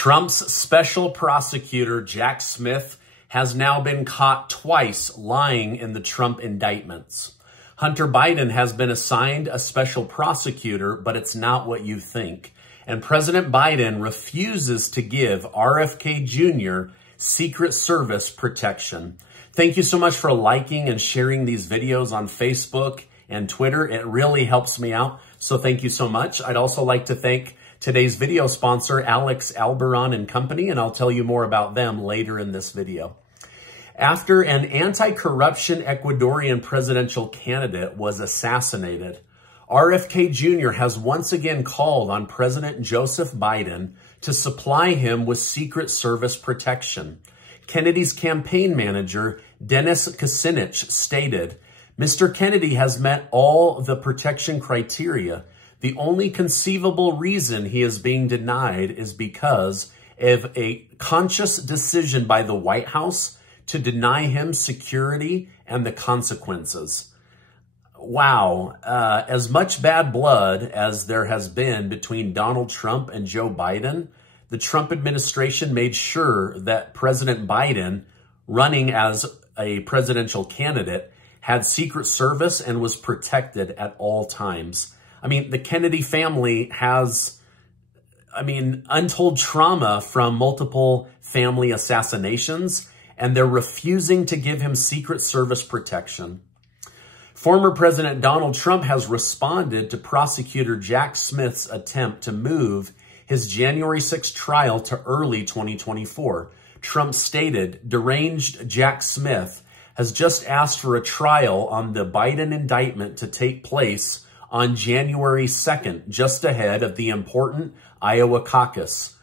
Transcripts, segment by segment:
Trump's special prosecutor, Jack Smith, has now been caught twice lying in the Trump indictments. Hunter Biden has been assigned a special prosecutor, but it's not what you think. And President Biden refuses to give RFK Jr. Secret Service protection. Thank you so much for liking and sharing these videos on Facebook and Twitter. It really helps me out. So thank you so much. I'd also like to thank today's video sponsor, Alex Alberon and Company, and I'll tell you more about them later in this video. After an anti-corruption Ecuadorian presidential candidate was assassinated, RFK Jr. has once again called on President Joseph Biden to supply him with Secret Service protection. Kennedy's campaign manager, Dennis Kucinich, stated, "Mr. Kennedy has met all the protection criteria. The only conceivable reason he is being denied is because of a conscious decision by the White House to deny him security and the consequences." Wow. As much bad blood as there has been between Donald Trump and Joe Biden, the Trump administration made sure that President Biden, running as a presidential candidate, had Secret Service and was protected at all times. I mean, the Kennedy family has, untold trauma from multiple family assassinations, and they're refusing to give him Secret Service protection. Former President Donald Trump has responded to Prosecutor Jack Smith's attempt to move his January 6th trial to early 2024. Trump stated, "Deranged Jack Smith has just asked for a trial on the Biden indictment to take place on January 2nd, just ahead of the important Iowa caucus.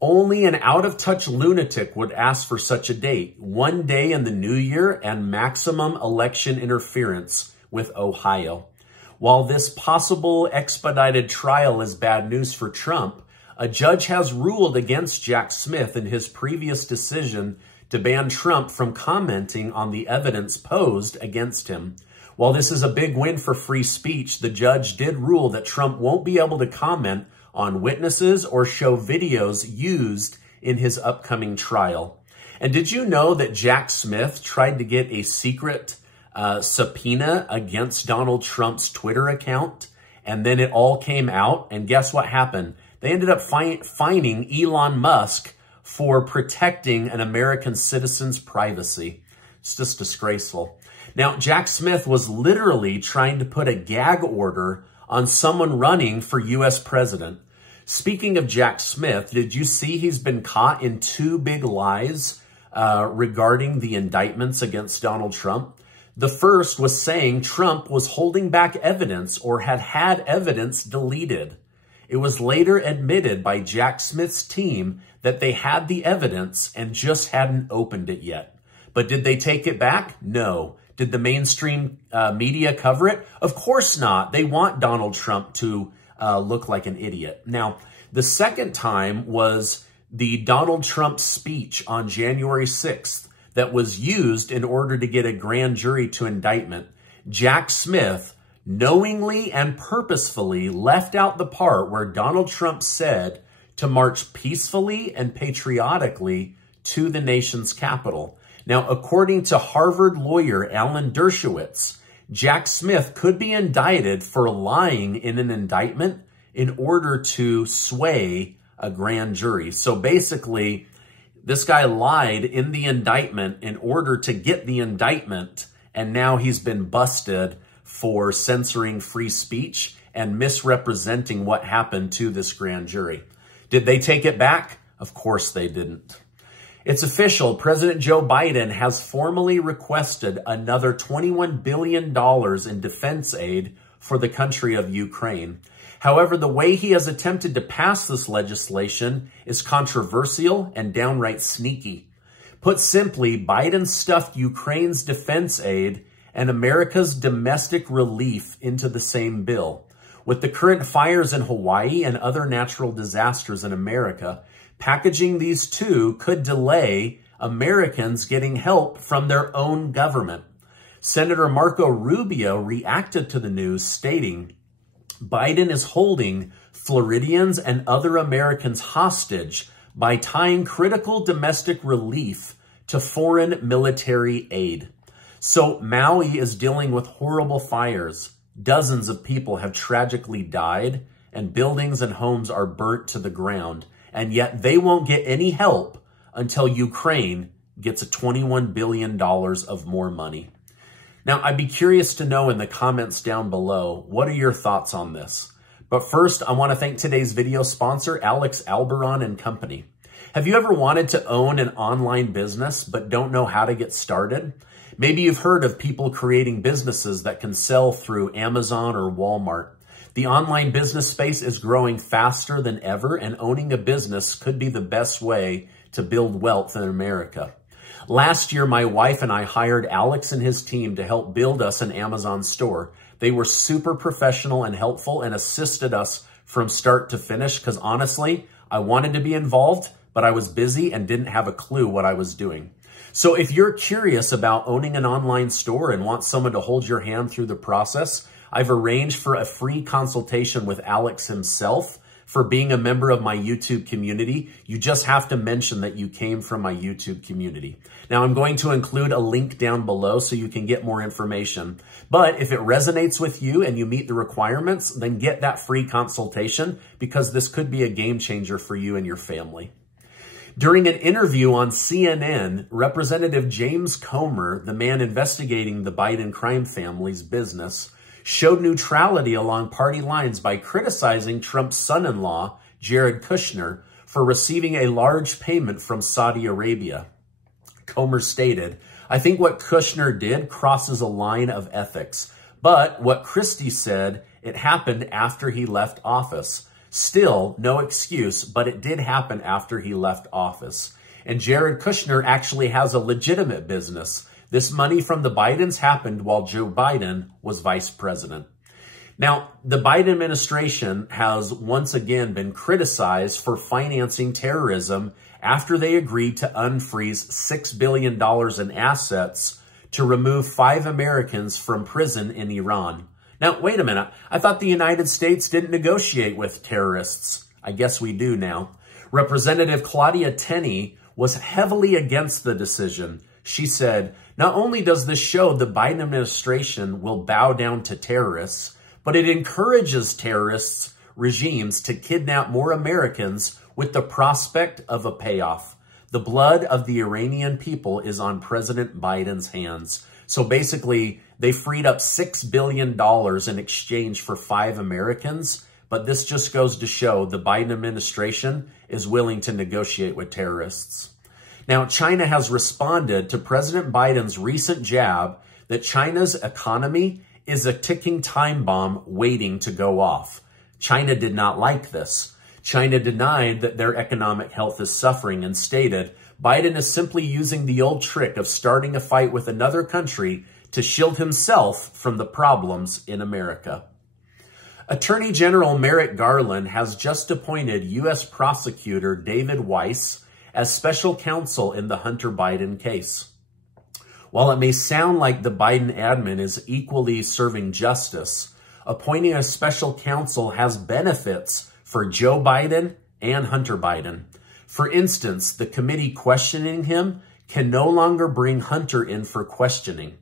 Only an out-of-touch lunatic would ask for such a date, one day in the new year and maximum election interference with Ohio." While this possible expedited trial is bad news for Trump, a judge has ruled against Jack Smith in his previous decision to ban Trump from commenting on the evidence posed against him. While this is a big win for free speech, the judge did rule that Trump won't be able to comment on witnesses or show videos used in his upcoming trial. And did you know that Jack Smith tried to get a secret subpoena against Donald Trump's Twitter account? And then it all came out. And guess what happened? They ended up fining Elon Musk for protecting an American citizen's privacy. It's just disgraceful. Now, Jack Smith was literally trying to put a gag order on someone running for U.S. president. Speaking of Jack Smith, did you see he's been caught in two big lies regarding the indictments against Donald Trump? The first was saying Trump was holding back evidence or had evidence deleted. It was later admitted by Jack Smith's team that they had the evidence and just hadn't opened it yet. But did they take it back? No. Did the mainstream media cover it? Of course not. They want Donald Trump to look like an idiot. Now, the second time was the Donald Trump speech on January 6th that was used in order to get a grand jury to indictment. Jack Smith knowingly and purposefully left out the part where Donald Trump said to march peacefully and patriotically to the nation's capital. Now, according to Harvard lawyer Alan Dershowitz, Jack Smith could be indicted for lying in an indictment in order to sway a grand jury. So basically, this guy lied in the indictment in order to get the indictment, and now he's been busted for censoring free speech and misrepresenting what happened to this grand jury. Did they take it back? Of course they didn't. It's official. President Joe Biden has formally requested another $21 billion in defense aid for the country of Ukraine. However, the way he has attempted to pass this legislation is controversial and downright sneaky. Put simply, Biden stuffed Ukraine's defense aid and America's domestic relief into the same bill. With the current fires in Hawaii and other natural disasters in America, packaging these two could delay Americans getting help from their own government. Senator Marco Rubio reacted to the news, stating, "Biden is holding Floridians and other Americans hostage by tying critical domestic relief to foreign military aid. So Maui is dealing with horrible fires. Dozens of people have tragically died, and buildings and homes are burnt to the ground. And yet they won't get any help until Ukraine gets $21 billion of more money. Now, I'd be curious to know in the comments down below, what are your thoughts on this? But first, I want to thank today's video sponsor, Alex Alberon and Company. Have you ever wanted to own an online business but don't know how to get started? Maybe you've heard of people creating businesses that can sell through Amazon or Walmart. The online business space is growing faster than ever, and owning a business could be the best way to build wealth in America. Last year, my wife and I hired Alex and his team to help build us an Amazon store. They were super professional and helpful and assisted us from start to finish because honestly, I wanted to be involved, but I was busy and didn't have a clue what I was doing. So if you're curious about owning an online store and want someone to hold your hand through the process, I've arranged for a free consultation with Alex himself for being a member of my YouTube community. You just have to mention that you came from my YouTube community. Now, I'm going to include a link down below so you can get more information. But if it resonates with you and you meet the requirements, then get that free consultation because this could be a game changer for you and your family. During an interview on CNN, Representative James Comer, the man investigating the Biden crime family's business, showed neutrality along party lines by criticizing Trump's son-in-law, Jared Kushner, for receiving a large payment from Saudi Arabia. Comer stated, "I think what Kushner did crosses a line of ethics. But what Christie said, it happened after he left office. Still, no excuse, but it did happen after he left office. And Jared Kushner actually has a legitimate business. This money from the Bidens happened while Joe Biden was vice president." Now, the Biden administration has once again been criticized for financing terrorism after they agreed to unfreeze $6 billion in assets to remove 5 Americans from prison in Iran. Now, wait a minute. I thought the United States didn't negotiate with terrorists. I guess we do now. Representative Claudia Tenney was heavily against the decision. She said, "Not only does this show the Biden administration will bow down to terrorists, but it encourages terrorists regimes to kidnap more Americans with the prospect of a payoff. The blood of the Iranian people is on President Biden's hands." So basically, they freed up $6 billion in exchange for 5 Americans. But this just goes to show the Biden administration is willing to negotiate with terrorists. Now, China has responded to President Biden's recent jab that China's economy is a ticking time bomb waiting to go off. China did not like this. China denied that their economic health is suffering and stated, "Biden is simply using the old trick of starting a fight with another country to shield himself from the problems in America." Attorney General Merrick Garland has just appointed U.S. Prosecutor David Weiss as special counsel in the Hunter Biden case. While it may sound like the Biden admin is equally serving justice, appointing a special counsel has benefits for Joe Biden and Hunter Biden. For instance, the committee questioning him can no longer bring Hunter in for questioning.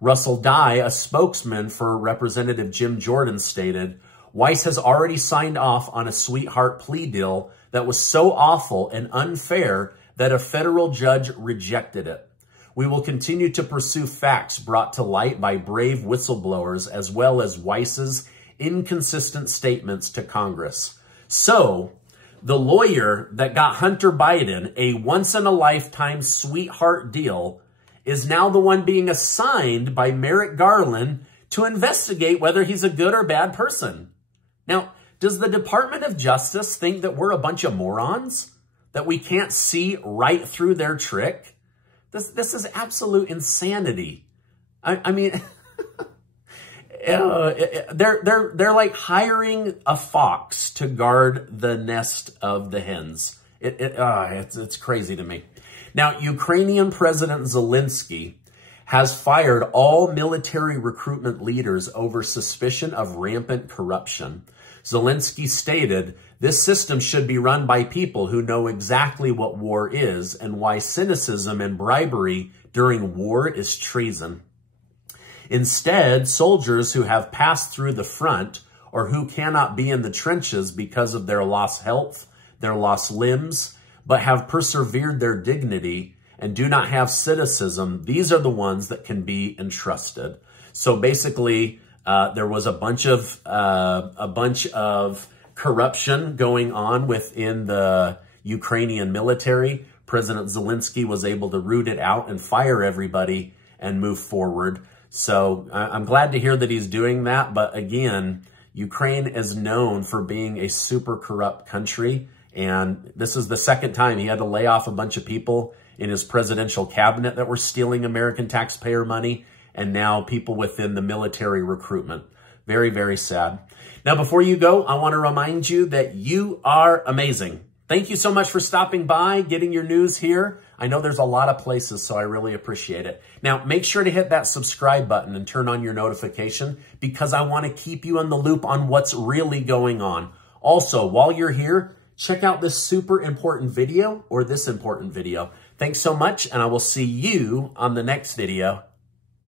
Russell Dye, a spokesman for Representative Jim Jordan, stated, "Weiss has already signed off on a sweetheart plea deal that was so awful and unfair that a federal judge rejected it. We will continue to pursue facts brought to light by brave whistleblowers as well as Weiss's inconsistent statements to Congress." So, the lawyer that got Hunter Biden a once-in-a-lifetime sweetheart deal is now the one being assigned by Merrick Garland to investigate whether he's a good or bad person. Now, does the Department of Justice think that we're a bunch of morons? That we can't see right through their trick? This is absolute insanity. I mean, they're like hiring a fox to guard the nest of the hens. It's crazy to me. Now, Ukrainian President Zelensky has fired all military recruitment leaders over suspicion of rampant corruption. Zelensky stated This system should be run by people who know exactly what war is and why cynicism and bribery during war is treason. Instead, soldiers who have passed through the front or who cannot be in the trenches because of their lost health, their lost limbs, but have persevered their dignity and do not have cynicism, these are the ones that can be entrusted. So basically, there was a bunch of corruption going on within the Ukrainian military. President Zelensky was able to root it out and fire everybody and move forward. So I'm glad to hear that he's doing that. But again, Ukraine is known for being a super corrupt country. And this is the second time he had to lay off a bunch of people in his presidential cabinet that were stealing American taxpayer money. And now people within the military recruitment. Very, very sad. Now, before you go, I want to remind you that you are amazing. Thank you so much for stopping by, getting your news here. I know there's a lot of places, so I really appreciate it. Now, make sure to hit that subscribe button and turn on your notification because I want to keep you in the loop on what's really going on. Also, while you're here, check out this super important video or this important video. Thanks so much, and I will see you on the next video.